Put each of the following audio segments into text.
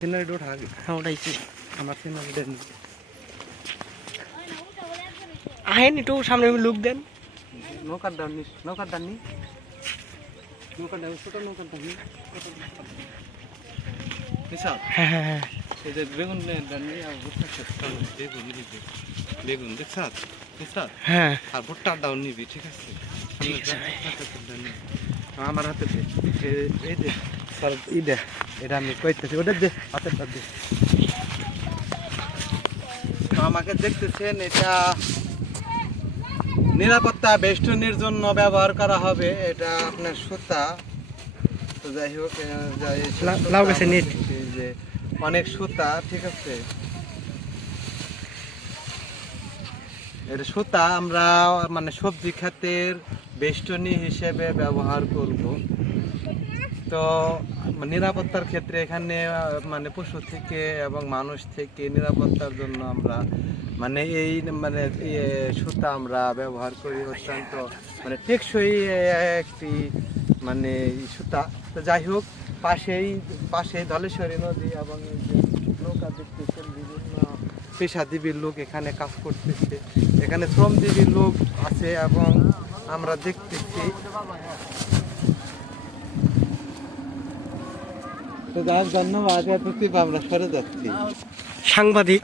সিনারিটা আগে। হ্যাঁ ওটাইছি আমার সিনারিটা আহেন একটু সামনে লুক দেন। নৌকার ডান নি নৌকার ডান নি নৌকার ডান ছোট নৌকার ডান নি হ্যাঁ হ্যাঁ হ্যাঁ। এই যে বেগুন ডান নি আর ভুট্টা ক্ষেত বেগুন বেগুন দেখছ হ্যাঁ। আর ভুট্টার ডাউন নিবি ঠিক আছে। আমার হাতে এই- এই দে। স্যার ই দে। এটা আমি কইতেছি ওটা দে হাতের দে। তো আমাকে দেখতেছেন এটা নিরাপত্তা বেষ্টনীর জন্য ব্যবহার করা হবে এটা আপনার সুতা। তো যাই হোক লাউ আমরা নেট। যে অনেক সুতা ঠিক আছে? এর সুতা আমরা মানে সবজি খাতের বেষ্টনী হিসেবে ব্যবহার করব। তো নিরাপত্তার ক্ষেত্রে এখানে মানে পশু থেকে এবং মানুষ থেকে নিরাপত্তার জন্য আমরা মানে এই মানে সুতা আমরা ব্যবহার করি অত্যন্ত মানে টেকসই একটি মানে সুতা। তো যাই হোক, পাশেই, পাশে ধলেশ্বরী নদী এবং নৌকা দেখতেছেন, বিভিন্ন পেশাজীবীর লোক এখানে কাজ করতেছে। এখানে শ্রমজীবীর লোক আছে এবং আমরা দেখতেছি। তো যাই ধন্যবাদ এতটুকু আমরা সরে যাচ্ছি। সাংবাদিক।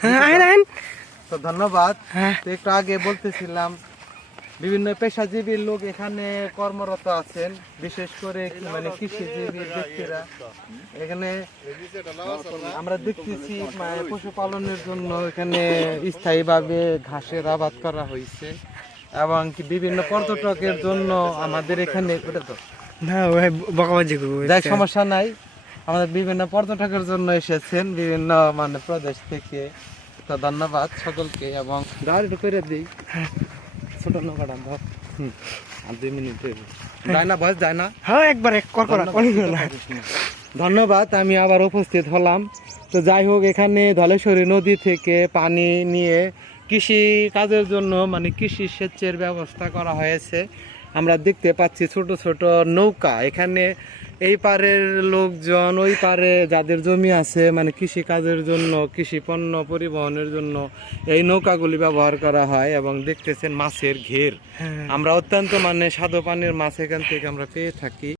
হ্যাঁ আহেন তো ধন্যবাদ। হ্যাঁ। একটু আগে বলতেছিলাম বিভিন্ন পেশাজীবীর লোক এখানে কর্মরত আছেন বিশেষ করে মানে কৃষিজীবী ব্যক্তিরা। এখানে আমরা দেখতেছি মানে পশুপালনের জন্য এখানে স্থায়ীভাবে ঘাসের আবাদ করা হয়েছে এবং কি বিভিন্ন পর্যটকের জন্য আমাদের এখানে ওটা তো না ওই বকাবাজি করব যাই সমস্যা নাই। আমাদের বিভিন্ন পর্যটকের জন্য এসেছেন বিভিন্ন মানে প্রদেশ থেকে। তো ধন্যবাদ সকলকে এবং গাড়ি করে দিই। ছোট নৌকাটা ধর হুম, আর দুই মিনিট যায় না বয়স যায় না। হ্যাঁ একবার এক কর ধন্যবাদ। ধন্যবাদ আমি আবার উপস্থিত হলাম। তো যাই হোক এখানে ধলেশ্বরী নদী থেকে পানি নিয়ে কৃষি কাজের জন্য মানে কৃষি সেচের ব্যবস্থা করা হয়েছে। আমরা দেখতে পাচ্ছি ছোট ছোট নৌকা। এখানে এই পারের লোকজন ওই পারে যাদের জমি আছে মানে কৃষি কাজের জন্য কৃষি পণ্য পরিবহনের জন্য এই নৌকাগুলি ব্যবহার করা হয় এবং দেখতেছেন মাছের ঘের। হ্যাঁ। আমরা অত্যন্ত মানে স্বাদু পানির মাছ এখান থেকে আমরা পেয়ে থাকি।